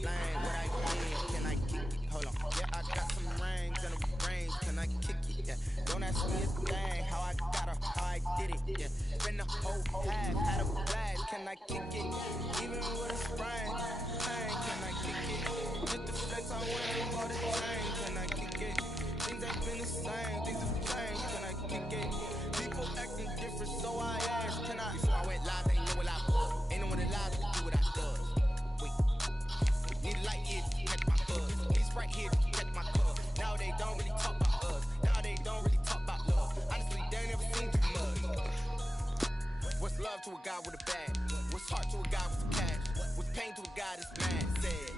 explain what I did? Can I kick it? Hold on. Yeah, I got some rings and a range. Can I kick it? Yeah. Don't ask me a thing. How I got her, how I did it. Yeah. Spend the whole half, had a blast. Can I kick it? Even with a sprain. Hey, can I kick it? Just the flex, I went and bought a chain. Can I kick it? Things ain't been the same. Things have changed. Can I kick it? People acting different, so I asked. Can I? Before I went live, they know what I was. Ain't no one alive to do what I does. Wait. Need a light here to catch my buzz. These right here to catch my cuz. Now they don't really talk about us. Now they don't really talk about love. Honestly, they ain't never seen too much. What's love to a guy with a bag? What's heart to a guy with some cash? What's pain to a guy that's mad? Said.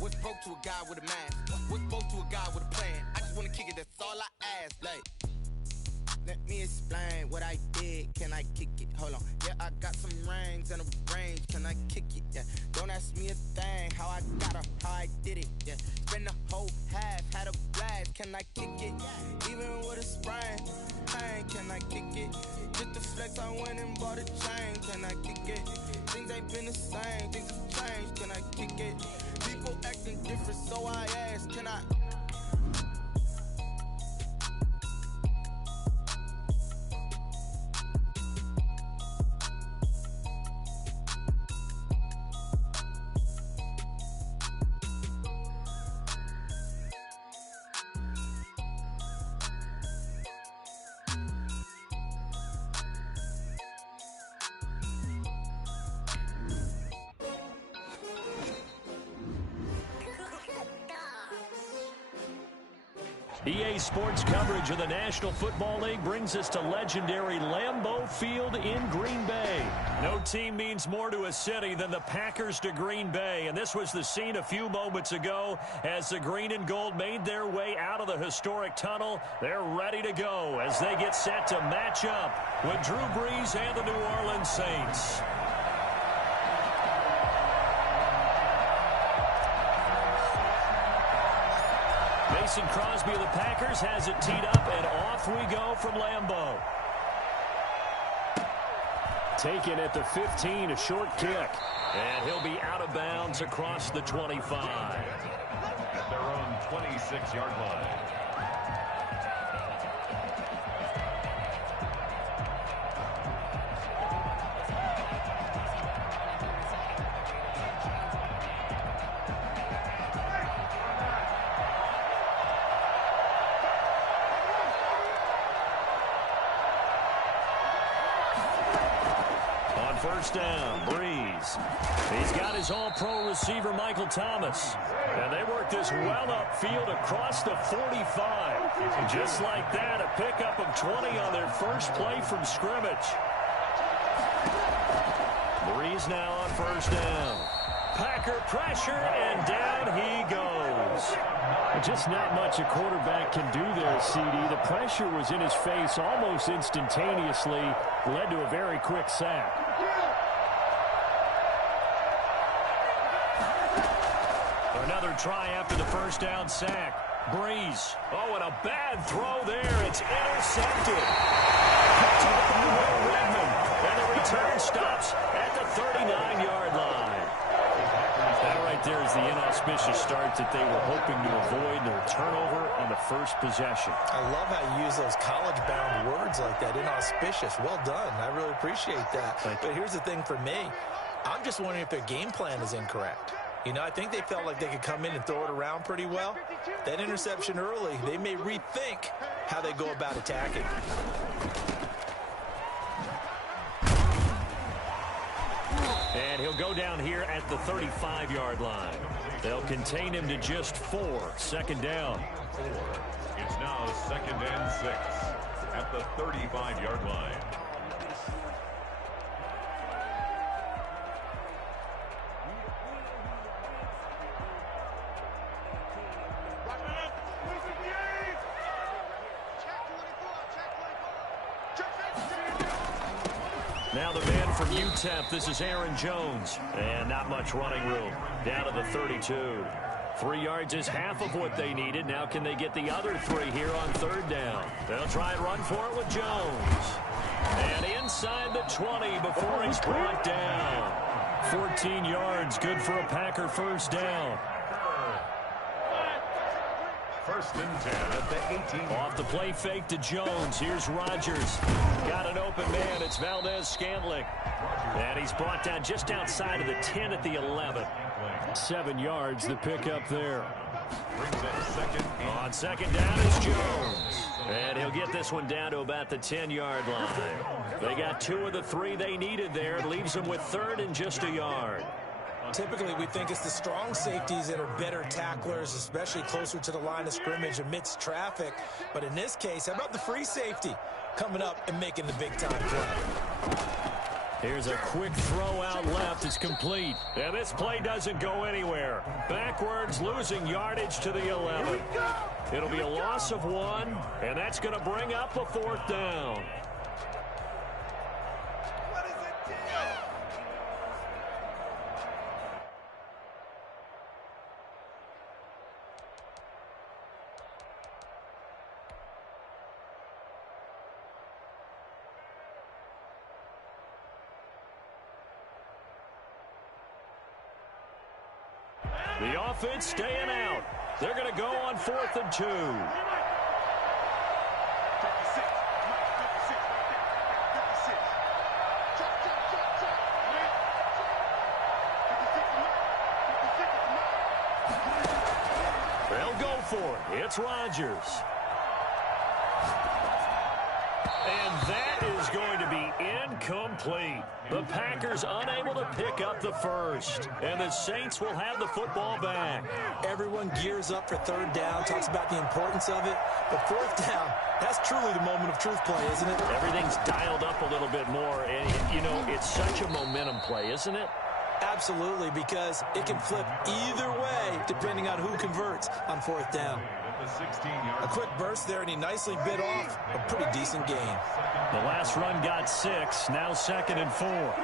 What's broke to a guy with a mask? What's broke to a guy with a plan? I just wanna kick it, that's all I ask. Like, let me explain what I did. Can I kick it? Hold on. Yeah, I got some rings and a range. Can I kick it? Yeah. Don't ask me a thing. How I got her, how I did it. Yeah. Spend the whole half, had a blast. Can I kick it? Even with a sprain. Hey, can I kick it? Just the flex, I went and bought a chain. Can I kick it? Things ain't been the same. Things have changed. Can I kick it? People acting different, so I asked. Can I? EA Sports coverage of the National Football League brings us to legendary Lambeau Field in Green Bay. No team means more to a city than the Packers to Green Bay, and this was the scene a few moments ago as the green and gold made their way out of the historic tunnel. They're ready to go as they get set to match up with Drew Brees and the New Orleans Saints. Mason Crosby of the Packers has it teed up, and off we go from Lambeau. Taken at the 15, a short kick. And he'll be out of bounds across the 25. At their own 26-yard line. First down, Brees. He's got his all-pro receiver, Michael Thomas. And they work this well upfield across the 45. Just like that, a pickup of 20 on their first play from scrimmage. Brees now on first down. Packer pressure, and down he goes. Just not much a quarterback can do there, CD. The pressure was in his face almost instantaneously, led to a very quick sack. Another try after the first down sack. Brees. Oh, and a bad throw there. It's intercepted. Picked up by Will Redmond. And the return stops at the 39-yard line. That right there is the inauspicious start that they were hoping to avoid. The turnover on the first possession. I love how you use those college-bound words like that, inauspicious. Well done. I really appreciate that. But here's the thing for me. I'm just wondering if their game plan is incorrect. You know, I think they felt like they could come in and throw it around pretty well. That interception early, they may rethink how they go about attacking. And he'll go down here at the 35-yard line. They'll contain him to just 4. Second down. It's now 2nd and 6 at the 35-yard line. Now the man from UTEP, this is Aaron Jones. And not much running room. Down to the 32. 3 yards is half of what they needed. Now can they get the other 3 here on third down? They'll try and run for it with Jones. And inside the 20 before he's brought down. 14 yards, good for a Packer first down. First and 10 at the 18. Off the play fake to Jones. Here's Rodgers. Got an open man. It's Valdez-Scantling. And he's brought down just outside of the 10 at the 11. 7 yards, the pickup there. On second down, it's Jones. And he'll get this one down to about the 10-yard line. They got 2 of the 3 they needed there. It leaves them with third and just a yard. Typically, we think it's the strong safeties that are better tacklers, especially closer to the line of scrimmage amidst traffic. But in this case, how about the free safety coming up and making the big-time play? Here's a quick throw out left. It's complete. And this play doesn't go anywhere. Backwards, losing yardage to the 11. It'll be a loss of 1, and that's going to bring up a 4th down. The offense staying out. They're going to go on 4th and 2. They'll go for it. It's Rodgers. And that is going to be incomplete. The Packers unable to pick up the first. And the Saints will have the football back. Everyone gears up for 3rd down, talks about the importance of it. But 4th down, that's truly the moment of truth play, isn't it? Everything's dialed up a little bit more. And, you know, it's such a momentum play, isn't it? Absolutely, because it can flip either way depending on who converts on 4th down. A quick burst there, and he nicely bit off a pretty decent gain. The last run got 6, now 2nd and 4.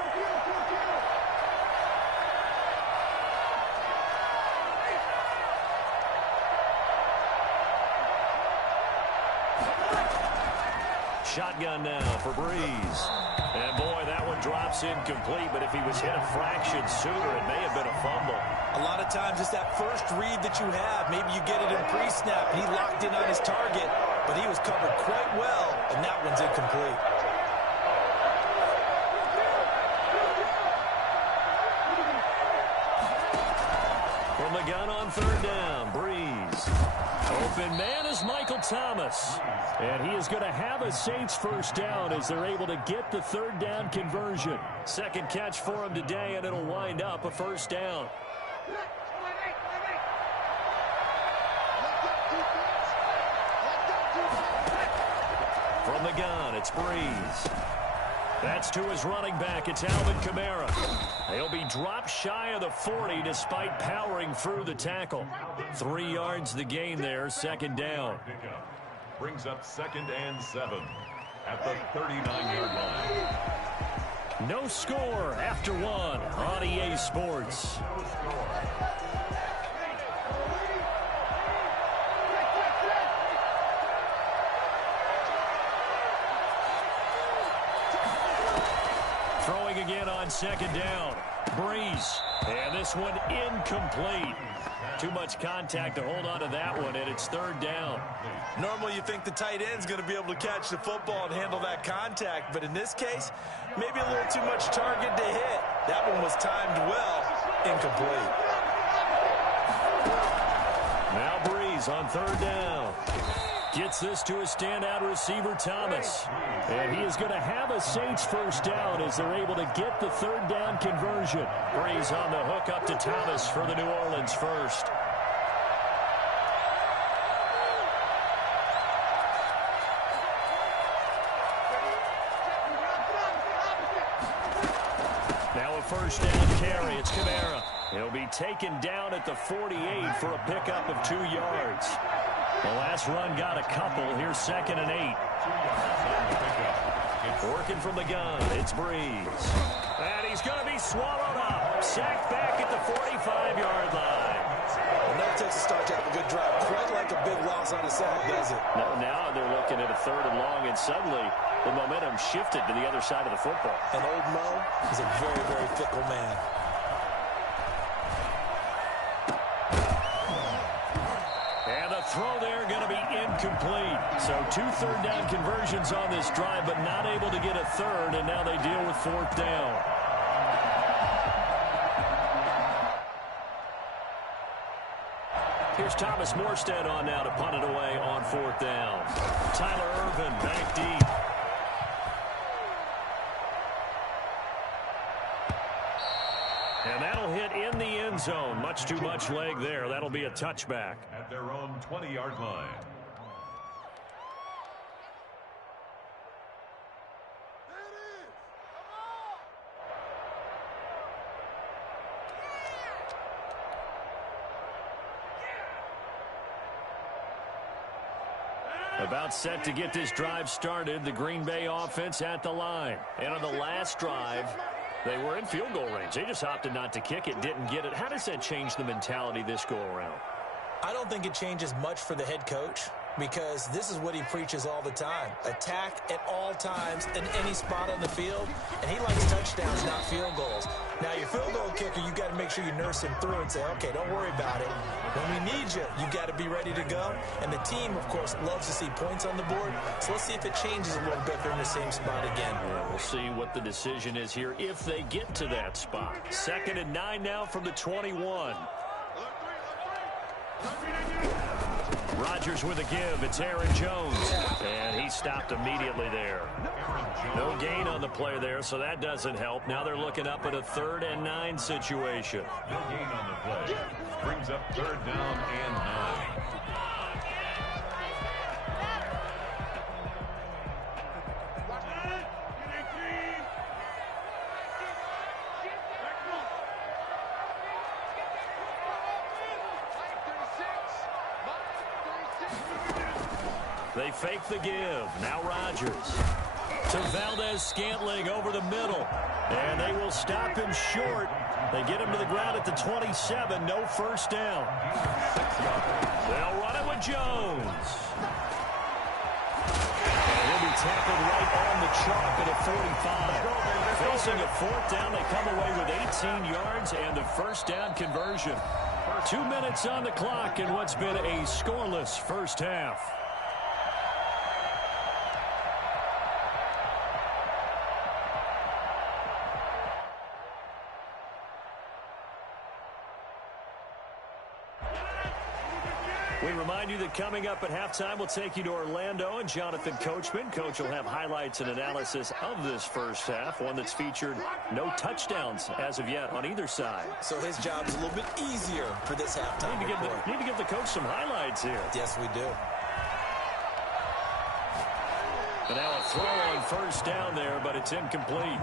Shotgun now for Breeze. And boy, that one drops incomplete, but if he was hit a fraction sooner, it may have been a fumble. A lot of times it's that first read that you have. Maybe you get it in pre-snap, and he locked in on his target, but he was covered quite well, and that one's incomplete. From the gun on 3rd down, Breeze. Open man is Michael Thomas. And he is going to have a Saints first down as they're able to get the 3rd down conversion. Second catch for him today, and it'll wind up a first down. From the gun, it's Breeze. That's to his running back. It's Alvin Kamara. He'll be dropped shy of the 40 despite powering through the tackle. 3 yards the gain there, 2nd down. Brings up 2nd and 7 at the 39-yard line. No score after 1 on EA Sports. Throwing again on 2nd down. Breeze. And this one incomplete. Too much contact to hold on to that one, and it's 3rd down. Normally you think the tight end's going to be able to catch the football and handle that contact, but in this case, maybe a little too much target to hit. That one was timed well, incomplete. Now Breeze on 3rd down. Gets this to a standout receiver, Thomas. And he is going to have a Saints first down as they're able to get the 3rd down conversion. Breeze on the hook up to Thomas for the New Orleans first. Now a first down carry. It's Kamara. He'll be taken down at the 48 for a pickup of 2 yards. The last run got a couple. Here's 2nd and 8. Working from the gun, it's Breeze. And he's going to be swallowed up. Sacked back at the 45-yard line. Well, never takes a start to have a good drive. Quite like a big loss on a sack, does it? Now they're looking at a 3rd and long, and suddenly the momentum shifted to the other side of the football. And old Mo is a very, very fickle man. throw there going to be incomplete. So 2 third-down conversions on this drive, but not able to get a third, and now they deal with 4th down. Here's Thomas Morstead on now to punt it away on 4th down. Tyler Ervin back deep. And that'll hit in the end zone. Much too much leg there. That'll be a touchback. At their own 20-yard line. About set to get this drive started. The Green Bay offense at the line. And on the last drive, they were in field goal range. They just opted not to kick it, didn't get it. How does that change the mentality this go around? I don't think it changes much for the head coach, because this is what he preaches all the time. Attack at all times in any spot on the field, and he likes touchdowns, not field goals. Now, your field goal kicker, you got to make sure you nurse him through and say, okay, don't worry about it. When we need you, you got to be ready to go. And the team, of course, loves to see points on the board. So let's see if it changes a little bit if they're in the same spot again. Yeah, we'll see what the decision is here if they get to that spot. 2nd and 9 now from the 21. Rodgers with a give. It's Aaron Jones. And he stopped immediately there. No gain on the play there, so that doesn't help. Now they're looking up at a 3rd and 9 situation. No gain on the play. Brings up 3rd down and 9. They fake the give. Now Rodgers to Valdez-Scantling over the middle. And they will stop him short. They get him to the ground at the 27. No first down. They'll run it with Jones. And he'll be tackled right on the chalk at a 45. Facing a 4th down, they come away with 18 yards and a first down conversion. 2 minutes on the clock in what's been a scoreless first half. We remind you that coming up at halftime, we'll take you to Orlando and Jonathan Coachman. Coach will have highlights and analysis of this first half, one that's featured no touchdowns as of yet on either side. So his job's a little bit easier for this halftime report. Need to give the coach some highlights here. Yes, we do. But now a throw on first down there, but it's incomplete.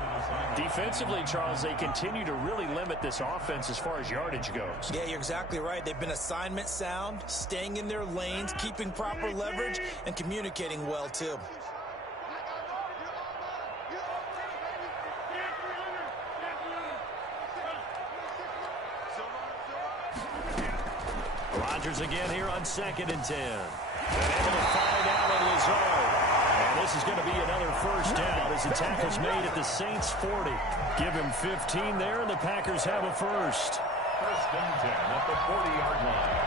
Defensively, Charles, they continue to really limit this offense as far as yardage goes. Yeah, you're exactly right. They've been assignment sound, staying in their lanes, keeping proper leverage, and communicating well, too. Rodgers again here on 2nd and 10. And able to fire down at Lazard. And this is going to be another first down as the tackle's made at the Saints 40. Give him 15 there, and the Packers have a first. 1st and 10 at the 40-yard line.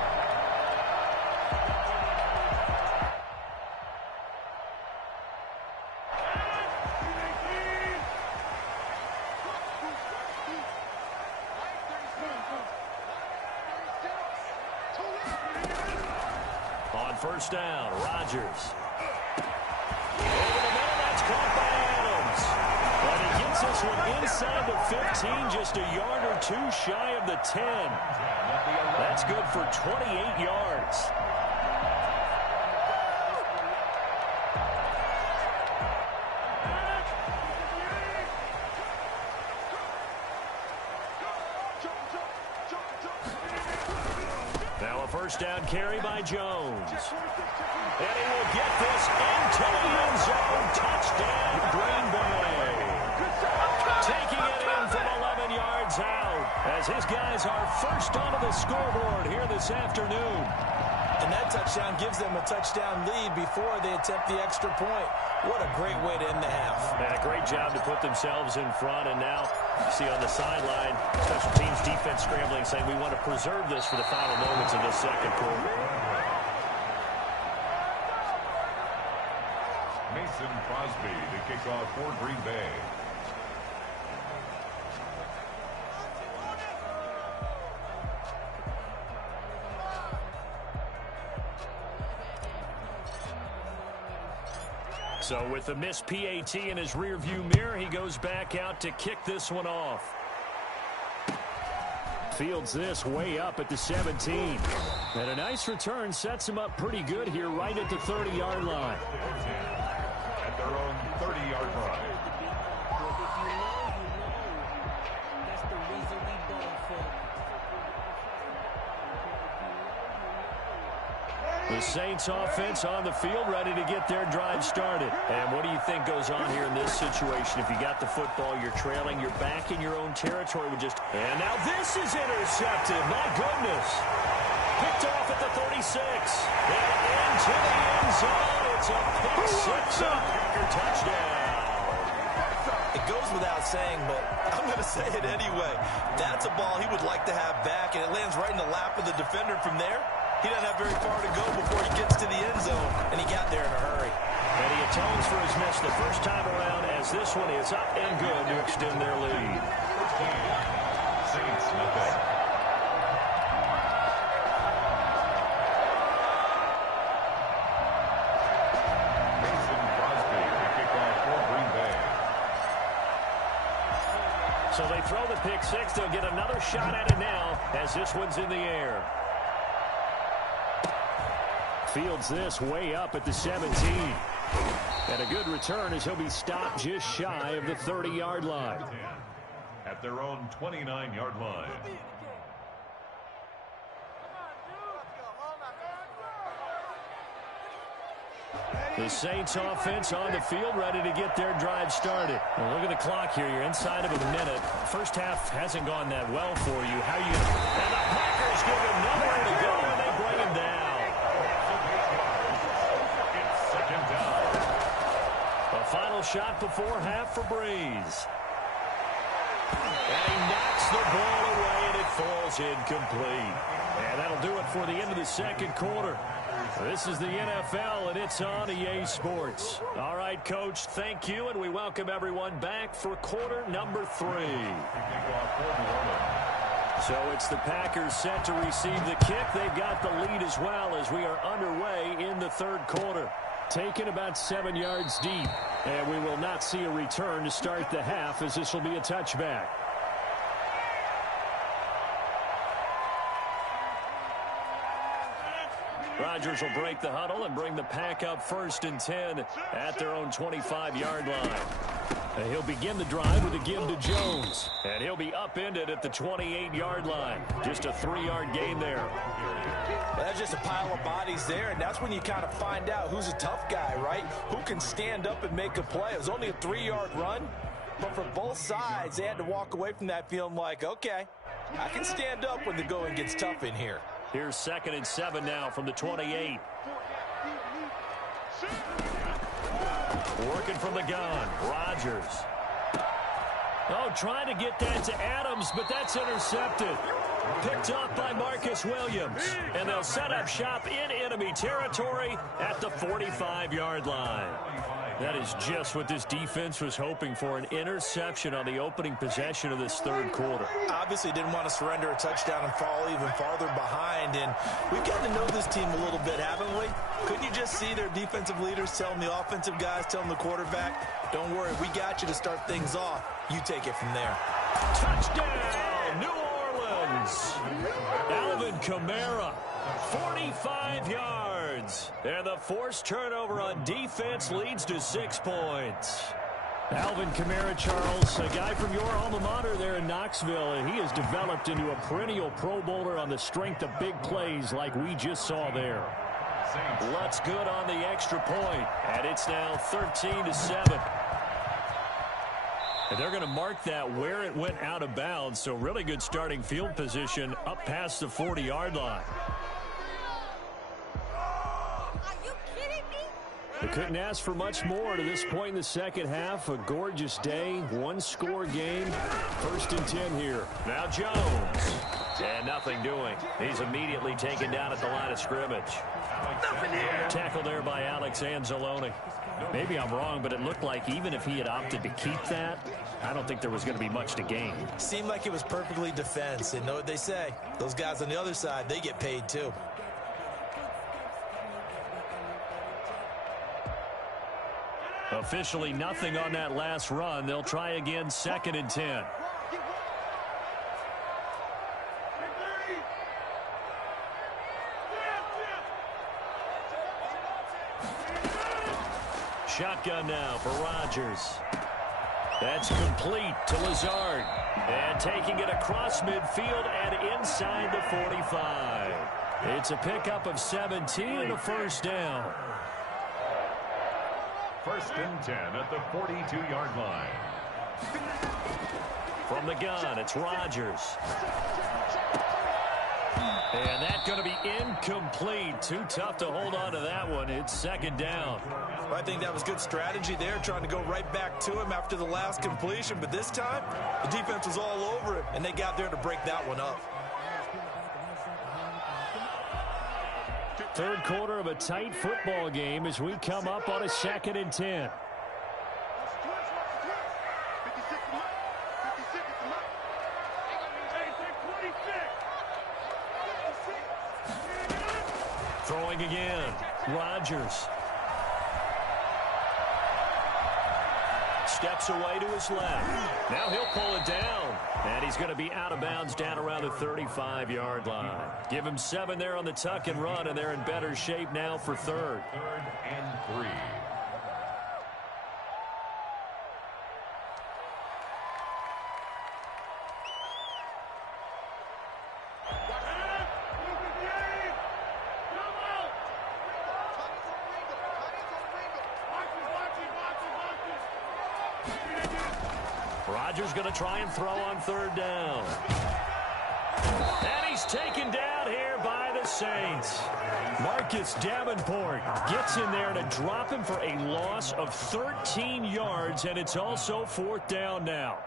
On first down, Rodgers. Over the middle, that's caught by Adams. But he gets this one inside the 15, just a yard or two shy of the 10. That's good for 28 yards. Now a first down carry by Jones. And he will get this into the end zone. Touchdown, Green Bay. Taking it in from 11 yards out as his guys are first onto the scoreboard here this afternoon. And that touchdown gives them a touchdown lead before they attempt the extra point. What a great way to end the half. And a great job to put themselves in front. And now you see on the sideline, special teams defense scrambling, saying we want to preserve this for the final moments of the second quarter. Mason Crosby to kick off for Green Bay. So with the missed PAT in his rearview mirror, he goes back out to kick this one off. Fields this way up at the 17. And a nice return sets him up pretty good here right at the 30-yard line. At their own 30-yard line. The Saints offense on the field, ready to get their drive started. And what do you think goes on here in this situation? If you got the football, you're trailing, you're back in your own territory with just... And now this is intercepted. My goodness. Picked off at the 36. And into the end zone. It's a pick six, a Packer touchdown. It goes without saying, but I'm going to say it anyway. That's a ball he would like to have back, and it lands right in the lap of the defender from there. He doesn't have very far to go before he gets to the end zone, and he got there in a hurry. And he atones for his miss the first time around as this one is up and good to extend their lead. Saints nothing. Mason Crosby to kick off for Green Bay. So they throw the pick six. They'll get another shot at it now as this one's in the air. Fields this way up at the 17. And a good return as he'll be stopped just shy of the 30-yard line. At their own 29-yard line. The Saints offense on the field, ready to get their drive started. Well, look at the clock here. You're inside of a minute. First half hasn't gone that well for you. How you? And the Packers give him nowhere to go, and they bring him down. A final shot before half for Breeze. And he knocks the ball away, and it falls incomplete. And that'll do it for the end of the second quarter. This is the NFL, and it's on EA Sports. All right, Coach, thank you, and we welcome everyone back for quarter number 3. So it's the Packers set to receive the kick. They've got the lead as well as we are underway in the third quarter. Taken about 7 yards deep, and we will not see a return to start the half as this will be a touchback. Rodgers will break the huddle and bring the Pack up 1st and 10 at their own 25-yard line. And he'll begin the drive with a give to Jones. And he'll be upended at the 28-yard line. Just a 3-yard gain there. Well, that's just a pile of bodies there, and that's when you kind of find out who's a tough guy, right? Who can stand up and make a play. It was only a 3-yard run, but for both sides, they had to walk away from that feeling like, okay, I can stand up when the going gets tough in here. Here's 2nd and 7 now from the 28. Working from the gun, Rodgers. Oh, trying to get that to Adams, but that's intercepted. Picked up by Marcus Williams. And they'll set up shop in enemy territory at the 45-yard line. That is just what this defense was hoping for, an interception on the opening possession of this third quarter. Obviously didn't want to surrender a touchdown and fall even farther behind, and we've gotten to know this team a little bit, haven't we? Couldn't you just see their defensive leaders telling the offensive guys, telling the quarterback, don't worry, we got you to start things off. You take it from there. Touchdown, New Orleans. Alvin Kamara, 45 yards. And the forced turnover on defense leads to 6 points. Alvin Kamara, Charles, a guy from your alma mater there in Knoxville, and he has developed into a perennial Pro Bowler on the strength of big plays like we just saw there. Lutz good on the extra point, and it's now 13-7. And they're going to mark that where it went out of bounds, so really good starting field position up past the 40-yard line. They couldn't ask for much more to this point in the second half. A gorgeous day, one-score game. 1st and 10 here. Now Jones. And nothing doing. He's immediately taken down at the line of scrimmage. Tackle there by Alex Anzalone. Maybe I'm wrong, but it looked like even if he had opted to keep that, I don't think there was going to be much to gain. Seemed like it was perfectly defense. And know what they say? Those guys on the other side, they get paid too. Officially nothing on that last run. They'll try again, 2nd and 10. Shotgun now for Rodgers. That's complete to Lazard. And taking it across midfield and inside the 45. It's a pickup of 17 and a first down. 1st and 10 at the 42-yard line. From the gun, it's Rodgers. And that's going to be incomplete. Too tough to hold on to that one. It's 2nd down. Well, I think that was good strategy there, trying to go right back to him after the last completion. But this time, the defense was all over him, and they got there to break that one up. Third quarter of a tight football game as we come up on a 2nd and 10. Throwing again. Rodgers. Steps away to his left. Now he'll pull it down. And he's going to be out of bounds down around the 35-yard line. Give him 7 there on the tuck and run, and they're in better shape now for 3rd. 3rd and 3. Rodgers going to try and throw on 3rd down. And he's taken down here by the Saints. Marcus Davenport gets in there to drop him for a loss of 13 yards, and it's also 4th down now.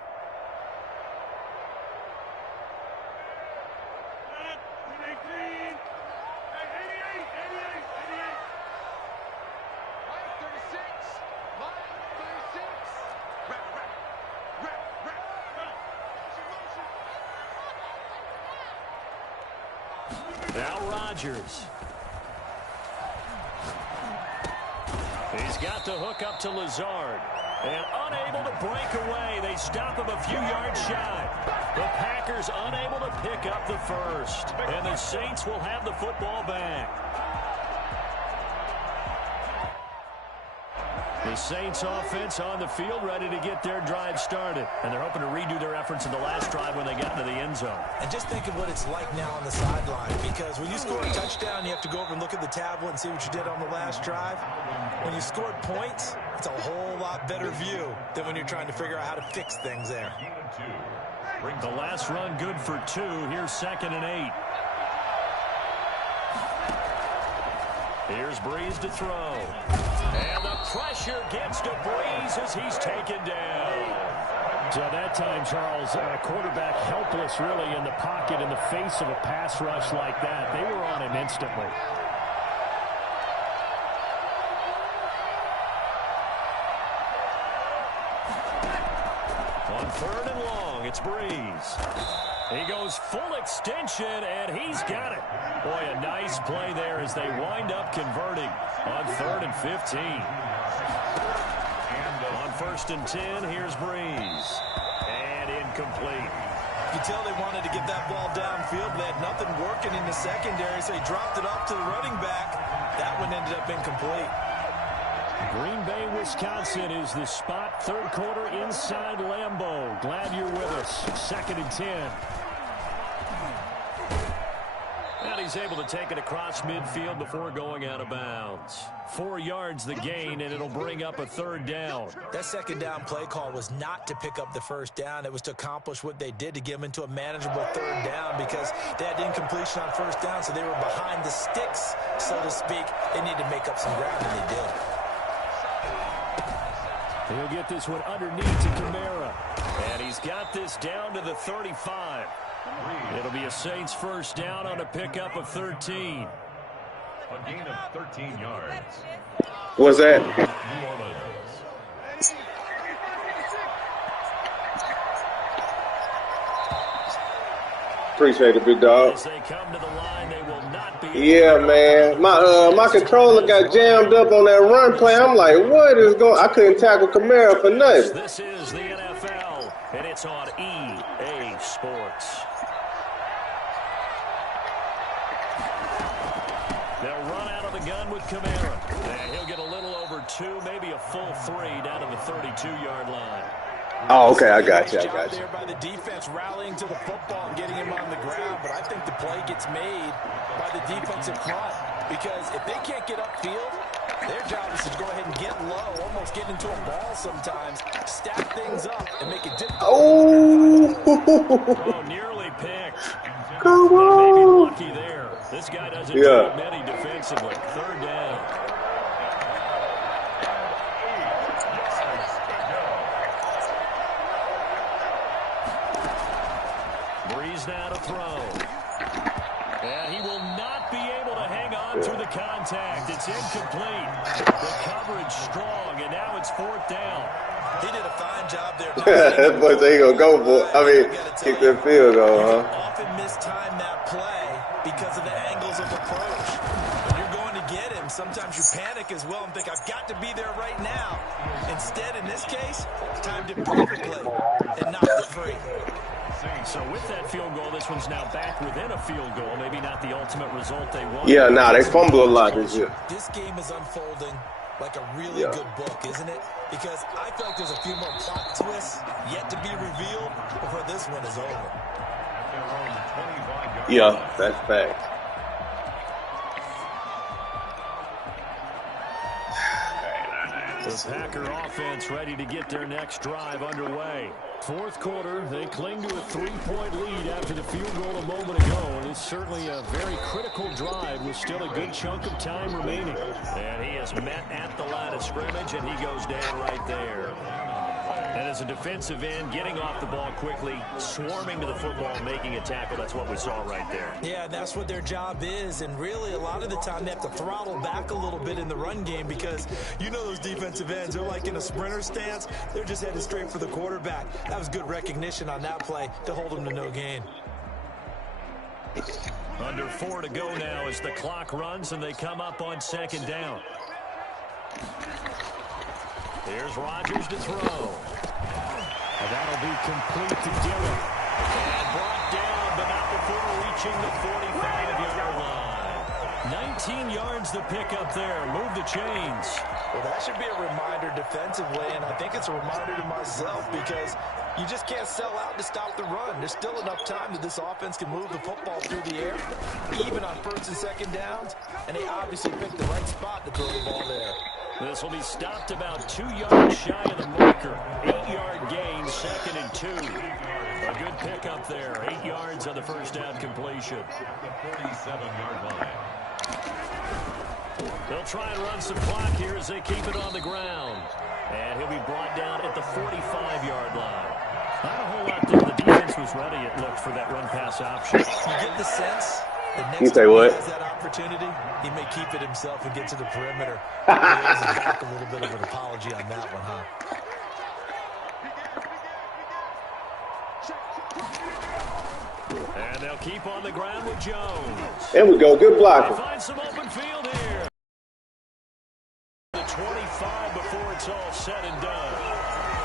Now Rodgers. He's got the hook up to Lazard. And unable to break away. They stop him a few yards shy. The Packers unable to pick up the first. And the Saints will have the football back. The Saints offense on the field ready to get their drive started. And they're hoping to redo their efforts in the last drive when they got into the end zone. And just think of what it's like now on the sideline, because when you score a touchdown, you have to go over and look at the tablet and see what you did on the last drive. When you scored points, it's a whole lot better view than when you're trying to figure out how to fix things there. The last run good for 2. Here's 2nd and 8. Here's Breeze to throw. And the pressure gets to Breeze as he's taken down. So that time, Charles, quarterback helpless really in the pocket in the face of a pass rush like that. They were on him instantly. On 3rd and long, it's Breeze. He goes full extension, and he's got it. Boy, a nice play there as they wind up converting on 3rd and 15. On 1st and 10, here's Breeze. And incomplete. You can tell they wanted to get that ball downfield. They had nothing working in the secondary, so he dropped it off to the running back. That one ended up incomplete. Green Bay, Wisconsin is the spot. 3rd quarter inside Lambeau. Glad you're with us. 2nd and 10. And he's able to take it across midfield before going out of bounds. 4 yards the gain, and it'll bring up a 3rd down. That 2nd down play call was not to pick up the 1st down. It was to accomplish what they did, to get them into a manageable 3rd down, because they had incompletion on 1st down, so they were behind the sticks, so to speak. They needed to make up some ground, and they did. He'll get this one underneath to Kamara. And he's got this down to the 35. It'll be a Saints first down on a pickup of 13. A gain of 13 yards. What's that? New Orleans. Appreciate it, big dog. As they come to the line, they will not be. Yeah, man. My controller got jammed up on that run play. I'm like, what is going? I couldn't tackle Kamara for nothing. This is the NFL, and it's on EA Sports. They'll run out of the gun with Kamara. And he'll get a little over 2, maybe a full 3 down to the 32-yard line. Oh, okay, I got you. There by the defense rallying to the football and getting him on the ground, but I think the play gets made by the defensive front because if they can't get upfield, their job is to go ahead and get low, almost get into a ball sometimes, stack things up, and make it difficult. Oh, nearly picked. Come on. Maybe lucky there. This guy doesn't do many defensively. Third down. Now to throw. And he will not be able to hang on through the contact. It's incomplete. The coverage strong, and now it's 4th down. He did a fine job there. That boy say he gonna go for it. I mean, kick that field goal, huh? Often mistime that play because of the angles of approach. When you're going to get him, sometimes you panic as well and think, I've got to be there right now. Instead, in this case, timed it perfectly and knocked it free. So with that field goal, this one's now back within a field goal. Maybe not the ultimate result they want. Yeah, they fumble a lot this year. This game is unfolding like a really good book, isn't it? Because I feel like there's a few more plot twists yet to be revealed before this one is over. Yeah, that's fact. The Packer offense ready to get their next drive underway. 4th quarter, they cling to a 3-point lead after the field goal a moment ago, and it's certainly a very critical drive with still a good chunk of time remaining. And he is met at the line of scrimmage, and he goes down right there. And as a defensive end, getting off the ball quickly, swarming to the football, making a tackle, that's what we saw right there. Yeah, that's what their job is, and really a lot of the time they have to throttle back a little bit in the run game because you know those defensive ends, they're like in a sprinter stance, they're just headed straight for the quarterback. That was good recognition on that play to hold them to no gain. Under 4 to go now as the clock runs and they come up on 2nd down. Here's Rodgers to throw. And that'll be complete to Dillon. And brought down, but not before reaching the 45-yard line. 19 yards to pick up there. Move the chains. Well, that should be a reminder defensively, and I think it's a reminder to myself because you just can't sell out to stop the run. There's still enough time that this offense can move the football through the air, even on 1st and 2nd downs, and they obviously picked the right spot to throw the ball there. This will be stopped about 2 yards shy of the marker. 8-yard gain, 2nd and 2. A good pickup there. 8 yards on the first down completion. The 47-yard line. They'll try and run some clock here as they keep it on the ground. And he'll be brought down at the 45-yard line. Not a whole lot there. The defense was ready, it looked, for that run-pass option. You get the sense that next You say time what? he has that opportunity, he may keep it himself and get to the perimeter. He owes us back a little bit of an apology on that one, huh? And they'll keep on the ground with Jones. There we go. Good blocking. Find some open field here. The 25 before it's all said and done.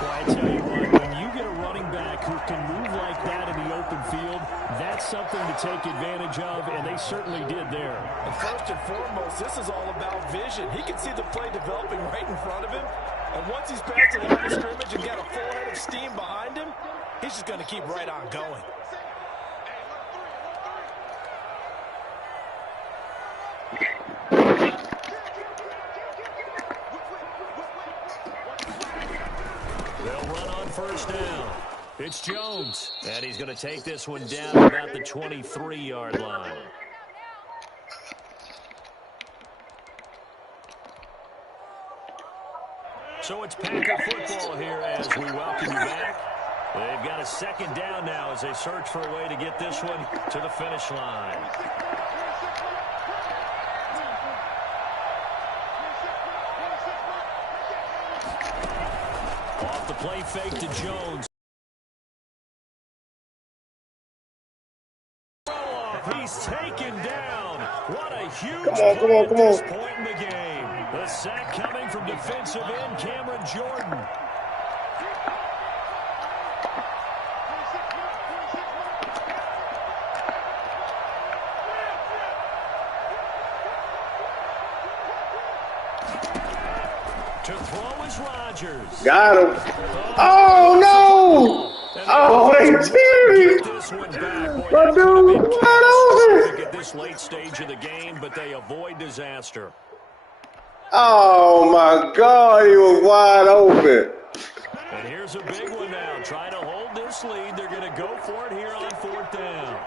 Well, I tell you what, when you get a running back who can move like that in the open field, that's something to take advantage of, and they certainly did there. And first and foremost, this is all about vision. He can see the play developing right in front of him, and once he's past the line of scrimmage and got a full head of steam behind him, he's just going to keep right on going. They'll run on first down. It's Jones, and he's going to take this one down at about the 23-yard line. So it's Packer football here as we welcome you back. They've got a second down now as they search for a way to get this one to the finish line. Off the play fake to Jones. He's taken down. What a huge play at this point in the game. The sack coming from defensive end Cameron Jordan. To throw is Rodgers. Got him. Oh, no. Oh, they serious. My dude, wide open. At this late stage of the game, but they avoid disaster. Oh, my God. He was wide open. And here's a big one now. Trying to hold this lead. They're going to go for it here on 4th down.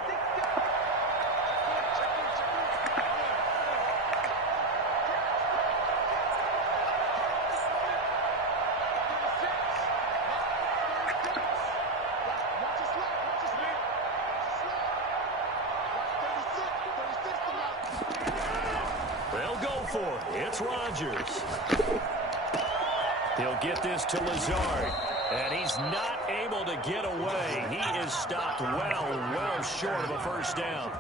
It's Rodgers. He'll get this to Lazard, and he's not able to get away. He is stopped well short of a first down.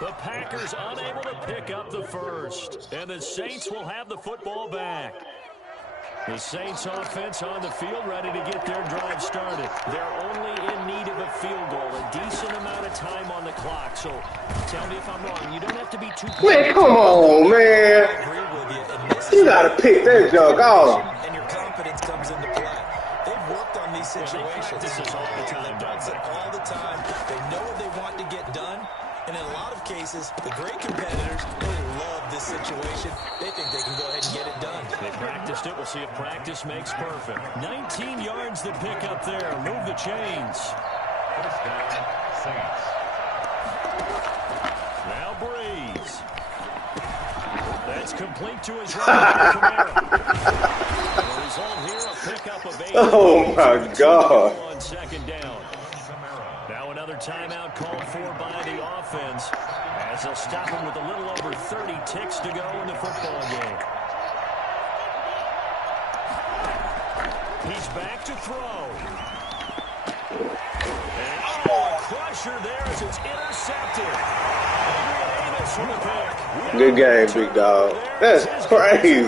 The Packers unable to pick up the first, and the Saints will have the football back. The Saints offense on the field ready to get their drive started. They're only in need of a field goal, a decent amount of time on the clock. So tell me if I'm wrong. You don't have to be too quick. Man, come on, man. You got to pick that junk off. And your confidence comes into play. They've worked on these situations. This is all the time. They've done it all the time. They know what they want to get done. And in a lot of cases, the great competitors, they love this situation. They think they can go ahead and get it done. They practiced it. We'll see if practice makes perfect. 19 yards to pick up there. Move the chains. First down, Saints. Now Breeze. That's complete to his right. The result here, a pickup of 8. Oh, my God. On second down. Now another timeout called for by the offense as they'll stop him with a little over 30 ticks to go in the football game. He's back to throw. And a crusher there as it's intercepted. Adrian Amos with a pick. Good game, big dog. That's crazy.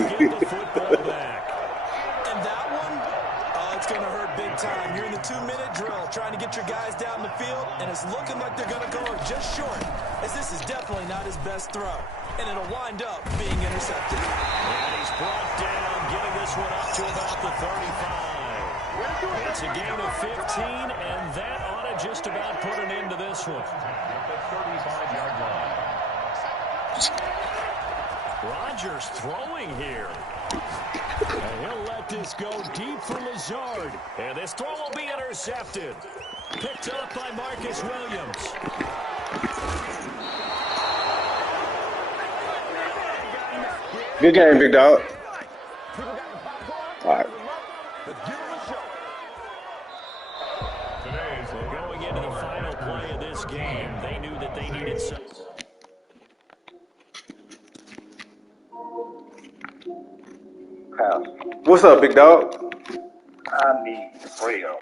You're in the 2-minute drill, trying to get your guys down the field, and it's looking like they're going to go just short, as this is definitely not his best throw, and it'll wind up being intercepted. And he's brought down, getting this one up to about the 35. It's a game of 15, and that ought to just about put an end to this one. At the 35-yard line. Rodgers throwing here. And he'll let this go deep for Lazard. And this throw will be intercepted. Picked up by Marcus Williams. Good game, big dog. All right. So going into the final play of this game, they knew that they needed some. What's up, big dog? I need 3 of them.